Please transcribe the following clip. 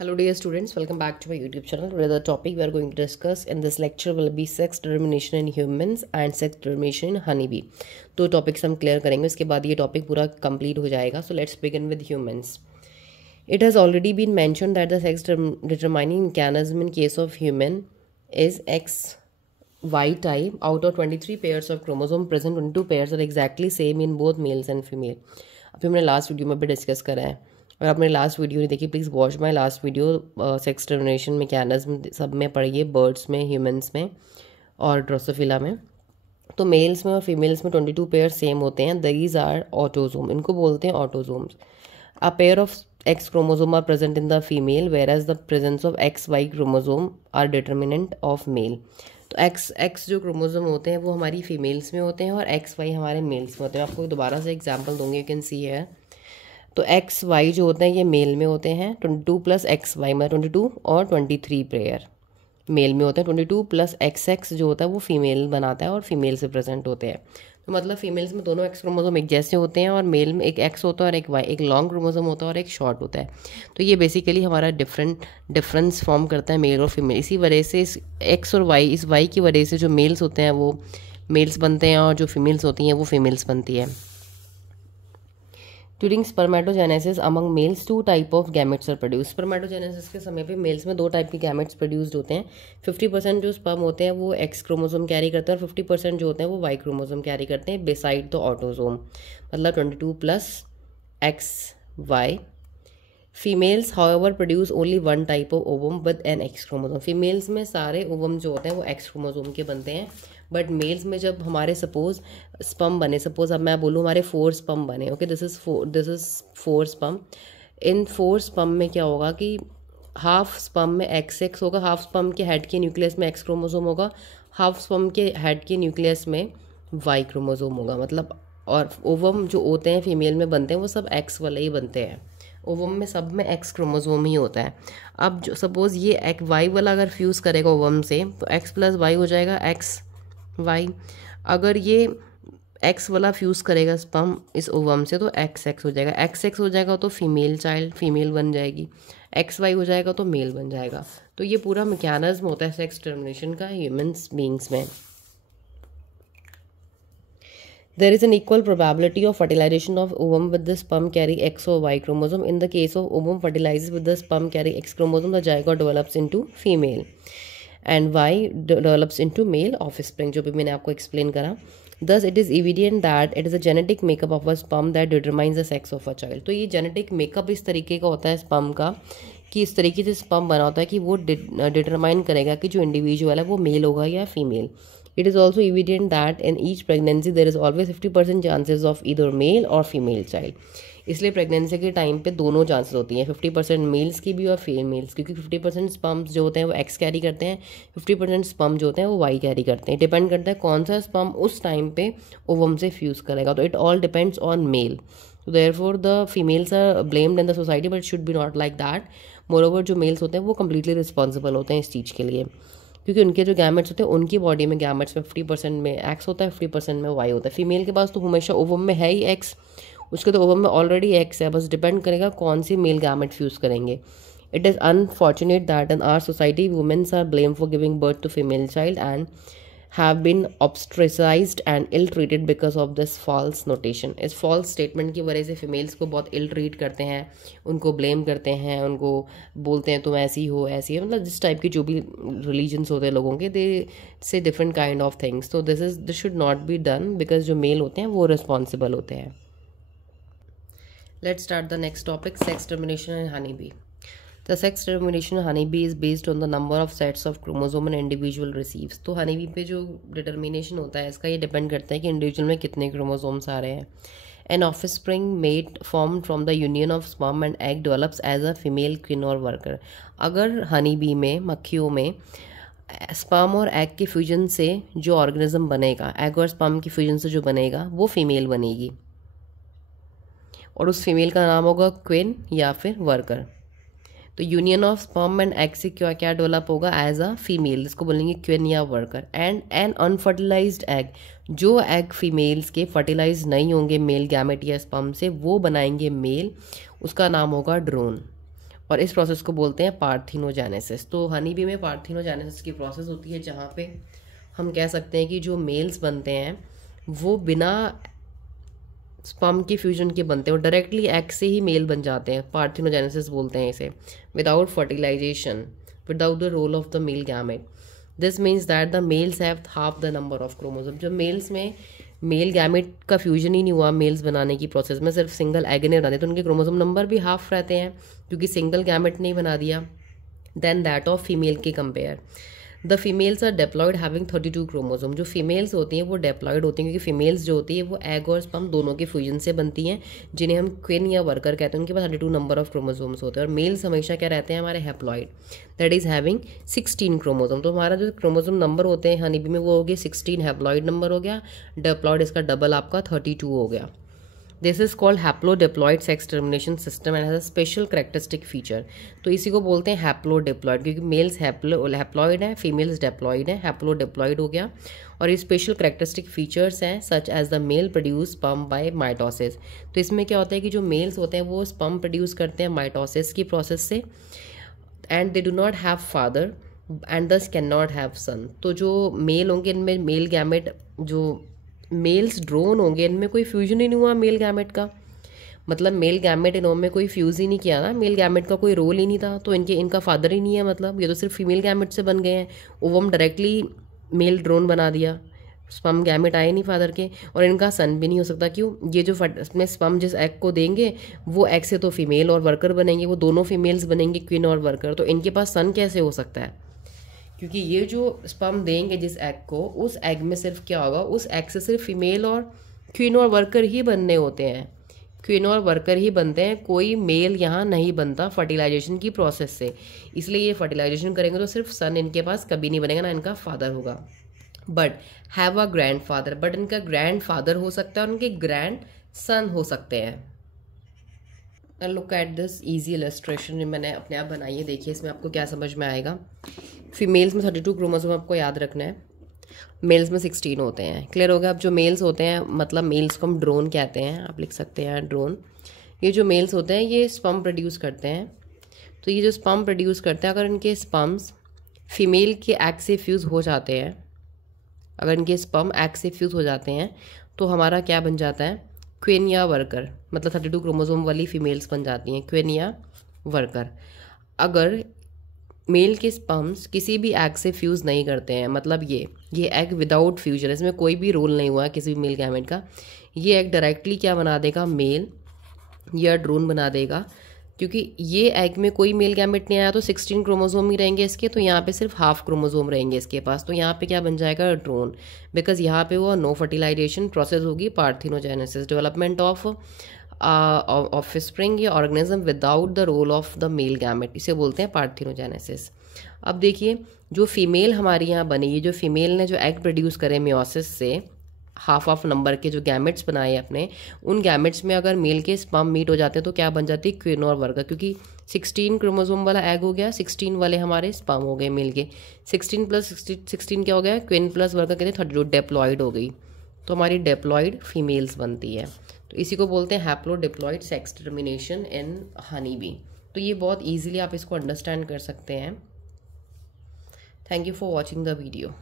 Hello dear students, welcome back to my YouTube channel. Today the topic we are going to discuss in this lecture will be sex determination in humans and sex determination in honeybee. दो topics हम clear करेंगे, उसके बाद ये topic पूरा complete हो जाएगा. So let's begin with humans. It has already been mentioned that the sex determining mechanism in case of human is XY type. Out of 23 pairs of chromosome present, 22 pairs are exactly same in both males and female. अभी हमने last video में भी discuss करा है. अगर आपने last video नहीं देखी please watch my last video. Sex determination mechanism सब में पढ़िए, बर्ड्स में, ह्यूमंस में और ड्रोसोफिला में. तो मेल्स में और फीमेल्स में 22 पेयर सेम होते हैं. दीज आर ऑटोजोम, इनको बोलते हैं autosomes. A pair of X chromosome are present in the female whereas the presence of XY chromosome are determinant of male. तो एक्स जो क्रोमोजोम होते हैं वो हमारी फीमेल्स में होते हैं और XY हमारे मेल्स में होते हैं. आपको दोबारा से एग्जाम्पल दूंगी, यू कैन सी है. तो XY जो होते हैं ये मेल में होते हैं. 22 प्लस XY मतलब 22 और 23 पेयर मेल में होते हैं. 22 प्लस XX जो होता है वो फीमेल बनाता है और फीमेल से प्रेजेंट होते हैं. तो मतलब फीमेल्स में दोनों एक्स क्रोमोसोम एक जैसे होते हैं और मेल में एक एक्स होता है और एक वाई, एक लॉन्ग क्रोमोसोम होता है और एक शॉर्ट होता है. तो ये बेसिकली हमारा डिफरेंस फॉर्म करता है मेल और फीमेल. इसी वजह से इस एक्स और वाई, इस वाई की वजह से जो मेल्स होते हैं वो मेल्स बनते हैं और जो फीमेल्स होती हैं वो फीमेल्स बनती है. During spermatogenesis among males 2 type of gametes are produce. Spermatogenesis के समय पे मेल्स में 2 टाइप के गैमेट्स प्रोड्यूस्ड होते हैं. 50% जो स्पर्म होते हैं वो एक्स क्रोमोसोम कैरी करते हैं और 50% जो होते हैं वो वाई क्रोमोसोम कैरी करते हैं बिसाइड द ऑटोजोम. मतलब 22 plus XY. Females however produce only 1 type of ovum with an X chromosome. Females में सारे ओवम जो होते हैं वो एक्स क्रोमोसोम के बनते हैं. बट मेल्स में जब हमारे सपोज स्पम बने, सपोज अब मैं बोलूँ हमारे 4 स्पम बने, okay this is 4 sperm. In 4 sperm में क्या होगा कि हाफ स्पम में XX होगा, हाफ स्पम के हेड के न्यूक्लियस में एक्स क्रोमोसोम होगा, हाफ स्पम के हेड के न्यूक्लियस में वाई क्रोमोसोम होगा. मतलब और ओवम जो होते हैं फीमेल में बनते हैं वो सब एक्स वाले ही बनते हैं. ओवम में सब में एक्स क्रोमोसोम ही होता है. अब जो सपोज ये एक वाई वाला अगर फ्यूज़ करेगा ओवम से तो एक्स प्लस वाई हो जाएगा XY. अगर ये एक्स वाला फ्यूज़ करेगा स्पर्म इस ओवम से तो XX हो जाएगा. XX हो जाएगा तो फीमेल चाइल्ड, फीमेल बन जाएगी. XY हो जाएगा तो मेल बन जाएगा. तो ये पूरा मैकेनिज्म होता है सेक्स डिटरमिनेशन का ह्यूमंस बीइंग्स में. There is an equal probability of fertilization of ovum with the sperm carry X or Y chromosome. In the case of ovum fertilizes with the sperm carry X chromosome, the zygote develops into female and Y develops into male offspring, जो भी मैंने आपको explain करा. Thus, it is evident that it is a genetic makeup of a sperm that determines the sex of a child. तो ये genetic makeup इस तरीके का होता है sperm का कि इस तरीके से sperm बना होता है कि वो determine करेगा कि जो individual है वो male होगा या female. It is also evident that in each pregnancy there is always 50% chances of either male or female child. इसलिए प्रेगनेंसी के टाइम पे दोनों चांसेस होती हैं, 50% मेल्स की भी और फीमेल्स, क्योंकि 50% स्पर्म्स जो होते हैं वो एक्स कैरी करते हैं, 50% स्पर्म जो होते हैं वो वाई कैरी करते हैं. डिपेंड करता है कौन सा स्पर्म उस टाइम पे ओवम से फ्यूज़ करेगा. तो it all depends on male. तो therefore the females are blamed in the society but should be not like that. Moreover जो मेल्स होते हैं वो कम्प्लीटली रिस्पॉन्सिबल होते हैं इस चीज़ के लिए, क्योंकि उनके जो गैमेट्स होते हैं उनकी बॉडी में गैमेट्स में 50% में एक्स होता है, 50% में वाई होता है. फीमेल के पास तो हमेशा ओवम में है ही एक्स, उसके तो ओवम में ऑलरेडी एक्स है, बस डिपेंड करेगा कौन सी मेल गैमेट फ्यूज़ करेंगे. It is unfortunate that in our society womens are blame for giving birth to female child and have been ostracised and ill treated because of this false notation. इस false statement की वजह से females को बहुत इल treat करते हैं, उनको blame करते हैं, उनको बोलते हैं तुम ऐसी हो ऐसी है. मतलब जिस टाइप की जो भी रिलीजन्स होते हैं लोगों के, दे से डिफरेंट काइंड ऑफ थिंग्स. तो this should not be done because जो मेल होते हैं वो रिस्पॉन्सिबल होते हैं. Let's start the next topic, sex determination in honeybee. The sex determination in honeybee is based on the number of sets of chromosome an individual receives. तो honeybee पे जो determination होता है इसका ये डिपेंड करता है कि इंडिविजुअल में कितने क्रोमोसोम्स आ रहे हैं. An offspring mate formed from the union of sperm and egg develops as a female queen or worker. अगर honeybee में, मक्खियों में स्पर्म और एग के फ्यूजन से जो ऑर्गेनिज्म बनेगा, एग और स्पर्म की फ्यूजन से जो बनेगा वो फीमेल बनेगी और उस फीमेल का नाम होगा क्वीन या फिर वर्कर. तो union of sperm and egg से क्या क्या डेवलप होगा एज अ फीमेल, इसको बोलेंगे क्वीन या worker. And an unfertilized egg, जो एग फीमेल्स के फर्टिलाइज नहीं होंगे मेल गैमेट या स्पर्म से, वो बनाएंगे मेल, उसका नाम होगा ड्रोन. और इस प्रोसेस को बोलते हैं पार्थिनोजेनेसिस। तो हनी बी में पार्थिनोजेनेसिस की प्रोसेस होती है जहाँ पे हम कह सकते हैं कि जो मेल्स बनते हैं वो बिना स्पर्म के फ्यूजन के बनते हैं, और डायरेक्टली एग से ही मेल बन जाते हैं, पार्थिनोजेनेसिस बोलते हैं इसे, without fertilization, without the role of the male gamete. This means that the males have half the number of chromosome. जब मेल्स में मेल गैमेट का फ्यूजन ही नहीं हुआ मेल्स बनाने की प्रोसेस में, सिर्फ सिंगल एग ने बना दिया, तो उनके क्रोमोसोम नंबर भी हाफ रहते हैं क्योंकि सिंगल गैमेट नहीं बना दिया देन दैट ऑफ फीमेल के compare. The females are diploid having 32 chromosome. जो फीमेल्स होती हैं वो डिप्लॉयड होती हैं क्योंकि फीमेल्स जो होती है वो एग और स्पर्म दोनों के फ्यूजन से बनती हैं, जिन्हें हम क्वीन या वर्कर कहते हैं। उनके पास 32 नंबर ऑफ क्रोमोसोम्स होते हैं, और मेल्स हमेशा क्या रहते हैं हमारे haploid, that is having 16 chromosome. तो हमारा जो क्रोमोसोम नंबर होते हैं हनी बी में वो हो गया 16, हैप्लॉयड नंबर हो गया, डिप्लॉयड इसका डबल आपका 32 हो गया। This is called haplodiploid sex termination system and has a special characteristic feature. तो इसी को बोलते हैं हैप्लोडिप्लॉयड, क्योंकि मेल्स हैप्लॉयड है, फीमेल्स डिप्लॉयड है, हैप्लोडिप्लॉयड हो गया। और ये स्पेशल कैरेक्टरिस्टिक फीचर्स हैं such as the male produce sperm by mitosis. तो इसमें क्या होता है कि जो मेल्स होते हैं वो स्पर्म प्रोड्यूस करते हैं माइटोसिस की प्रोसेस से, and they do not have father and दस कैन नॉट हैव सन। तो जो मेल होंगे इनमें मेल गैमेट, जो मेल्स ड्रोन होंगे इनमें कोई फ्यूजन ही नहीं हुआ मेल गैमेट का, मतलब मेल गैमेट इनमें कोई फ्यूज ही नहीं किया ना, मेल गैमेट का कोई रोल ही नहीं था, तो इनका फादर ही नहीं है, मतलब ये तो सिर्फ फीमेल गैमेट से बन गए हैं। ओवम डायरेक्टली मेल ड्रोन बना दिया, स्पर्म गैमेट आए नहीं फादर के, और इनका सन भी नहीं हो सकता। क्यों? ये जो इसमें स्पर्म जिस एग को देंगे वो एग से तो फीमेल और वर्कर बनेंगे, वो दोनों फीमेल्स बनेंगे क्वीन और वर्कर, तो इनके पास सन कैसे हो सकता है? क्योंकि ये जो स्पर्म देंगे जिस एग को, उस एग में सिर्फ क्या होगा, उस एग से सिर्फ फीमेल और क्वीन और वर्कर ही बनने होते हैं, क्वीन और वर्कर ही बनते हैं, कोई मेल यहाँ नहीं बनता फर्टिलाइजेशन की प्रोसेस से। इसलिए ये फर्टिलाइजेशन करेंगे तो सिर्फ सन इनके पास कभी नहीं बनेगा, ना इनका फादर होगा। But have a grand father, but इनका ग्रैंड फादर हो सकता है और उनके ग्रैंड सन हो सकते हैं। Look at this easy illustration मैंने अपने आप बनाई है, देखिए इसमें आपको क्या समझ में आएगा। फीमेल्स में 32 क्रोमोसोम आपको याद रखना है, मेल्स में 16 होते हैं। क्लियर हो गया? अब जो मेल्स होते हैं, मतलब मेल्स को हम ड्रोन कहते हैं, आप लिख सकते हैं ड्रोन। ये जो मेल्स होते हैं ये स्पर्म प्रोड्यूस करते हैं। तो ये जो स्पर्म प्रोड्यूस करते हैं, अगर इनके स्पर्म्स फीमेल के एग से फ्यूज़ हो जाते हैं, अगर इनके स्पर्म एग से फ्यूज़ हो जाते हैं तो हमारा क्या बन जाता है, क्वीन या वर्कर, मतलब 32 क्रोमोसोम वाली फीमेल्स बन जाती हैं, क्वीन या वर्कर। अगर मेल के स्पर्म्स किसी भी एग से फ्यूज़ नहीं करते हैं, मतलब ये एग विदाउट फ्यूजन, इसमें कोई भी रोल नहीं हुआ है किसी भी मेल गैमेट का, ये एग डायरेक्टली क्या बना देगा, मेल या ड्रोन बना देगा। क्योंकि ये एग में कोई मेल गैमेट नहीं आया तो 16 क्रोमोसोम ही रहेंगे इसके, तो यहाँ पे सिर्फ हाफ क्रोमोसोम रहेंगे इसके पास, तो यहाँ पे क्या बन जाएगा, ड्रोन। बिकॉज यहाँ पे वो नो फर्टिलाइजेशन प्रोसेस होगी, पार्थिनोजेनेसिस, डेवलपमेंट ऑफ ऑफस्प्रिंग या organism without the role of the male gamete, इसे बोलते हैं पार्थिनोजेनेसिस। अब देखिए जो फीमेल हमारी यहाँ बनी, ये जो फीमेल ने जो एग प्रोड्यूस करे मियोसिस से, हाफ ऑफ नंबर के जो गैमेट्स बनाए अपने, उन गैमेट्स में अगर मेल के स्पर्म मीट हो जाते हैं तो क्या बन जाती है, क्वीन और वर्कर। क्योंकि 16 क्रोमोसोम वाला एग हो गया, 16 वाले हमारे स्पर्म हो गए मेल के, 16 प्लस 16 क्या हो गया, क्वीन प्लस वर्कर कहते हैं 32, डिप्लॉयड हो गई, तो हमारी डिप्लॉयड फीमेल्स बनती है। तो इसी को बोलते हैं हैप्लोडिप्लॉयड सेक्स टर्मिनेशन इन हनी बी। तो ये बहुत ईजिली आप इसको अंडरस्टैंड कर सकते हैं। Thank you for watching the video.